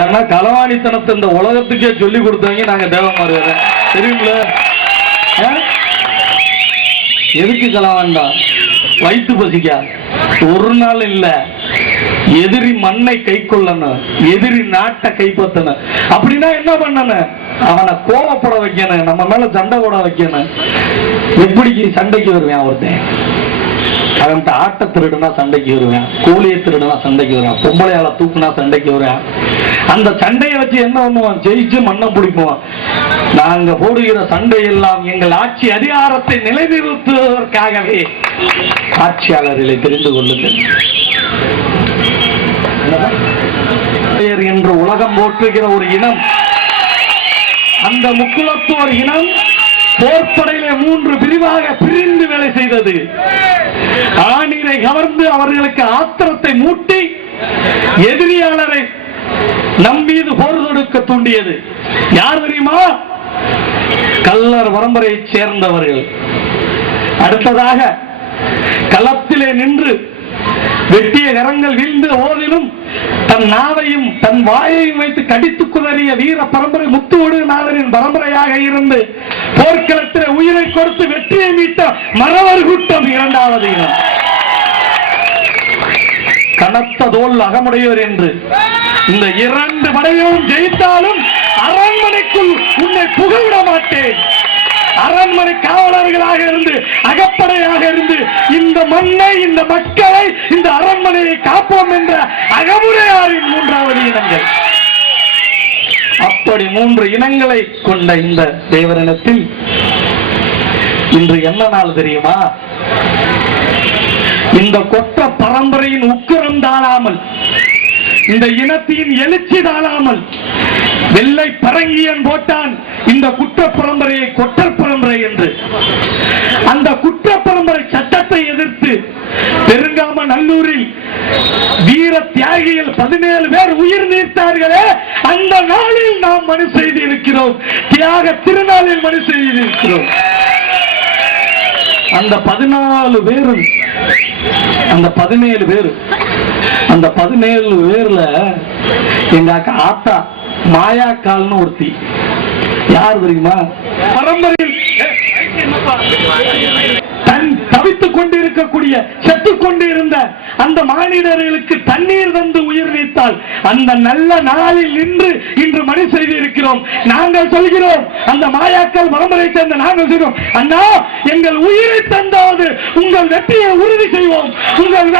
ஏன்னா களவாணித்தனத்தை இந்த உலகத்துக்கே சொல்லி கொடுத்தவங்க நாங்க தேவமாரி வேற தெரியுங்களா? ஆ? எதுக்கு களவாண்டா? வயிற்று பசிக்கா? ஒரு நாள் இல்ல. எதிரி மண்ணை கை கொள்ளணும் எதிரி நாட்டை கைப்பற்றணும் அப்படின்னா என்ன பண்ணணும் அவனை கோவப்பட வைக்கணும் நம்ம மேல சண்டை போட வைக்கணும் எப்படி சண்டைக்கு வருவேன் ஒருத்தன் அவன்கிட்ட ஆட்ட திருடுனா சண்டைக்கு வருவேன் கூலியை திருடுனா சண்டைக்கு வருவேன் பொம்பளையால தூக்குனா சண்டைக்கு வருவேன். அந்த சண்டையை வச்சு என்ன பண்ணுவான்? ஜெயிச்சு மண்ணை பிடிப்போம். நாங்க போடுகிற சண்டை எல்லாம் எங்கள் ஆட்சி அதிகாரத்தை நிலைநிறுத்துவதற்காகவே ஆட்சியாளர்களை தெரிந்து கொள்ளுங்கள். என்று உலகம் போற்றுகிற ஒரு இனம் அந்த முக்குலத்தோர் இனம் போர்ப்படையிலே மூன்று பிரிவாக பிரிந்து வேலை செய்தது. ஆணிரை கவர்ந்து அவர்களுக்கு ஆத்திரத்தை மூட்டி எதிரியாளரை நம்பீது போர் தொடுக்க தூண்டியது. யார் தெரியுமா? கல்லர் வரம்பரையைச் சேர்ந்தவர்கள். அடுத்ததாக களத்திலே நின்று வெட்டிய கரங்கள் வீழ்ந்த ஓதிலும் தன் நாவையும் தன் வாயையும் வைத்து கடித்து குதறிய வீர பரம்பரை முத்துவோடு நாதனின் பரம்பரையாக இருந்து போர்க்களத்தில் உயிரை கொடுத்து வெற்றியை மீட்ட மறவர் கூட்டம் இரண்டாவது இனம் கனத்த தோல் அகமுடையோர் என்று இந்த இரண்டு படையும் ஜெயித்தாலும் அரண்மனைக்குள் உன்னை புகழ்விட மாட்டேன். அரண்மனை காவலர்களாக இருந்து அகப்படையாக இருந்து இந்த மக்களை இந்த அரண்மனையை காப்போம் என்ற அகமுறையாரின் மூன்றாவது இனங்கள். அப்படி மூன்று இனங்களை கொண்ட இந்த தேவரினத்தில் இன்று என்ன நாள் தெரியுமா? இந்த கொட்ட பரம்பரையின் உக்கிரம் தாழாமல் இந்த இனத்தின் எழுச்சி தாழாமல் வெள்ளை பரங்கியன் போட்டான் இந்த குற்ற பரம்பரையை கொட்ட பரம்பரை என்று. அந்த குற்ற பரம்பரை சட்ட பதினேழு பேர் உயிர் நீத்தார்களே அந்த நாளில் நாம் மனு செய்து இருக்கிறோம். தியாக திருநாளில் மனு செய்து இருக்கிறோம். அந்த பதினாலு பேரும் அந்த பதினேழு பேர் அந்த பதினேழு பேர்ல எங்க அக்கா ஆத்தா மாயாக்கால்னு ஒருத்தி. யார் தெரியுமா? பரம்பரையில். கொண்டு இருக்கக்கூடிய செத்து கொண்டு இருந்த அந்த மாநிலர்களுக்கு தண்ணீர் தந்து உயிர் நீத்தால் அந்த நல்ல நாளில் நின்று இன்று மணி செய்து இருக்கிறோம் நாங்கள் சொல்கிறோம் அந்த மாயாக்கள் பரம்பரை சேர்ந்த நாங்கள் சொல்கிறோம் அண்ணா எங்கள் உயிரை தந்தாவது உங்கள் வெற்றியை உறுதி செய்வோம் உங்கள்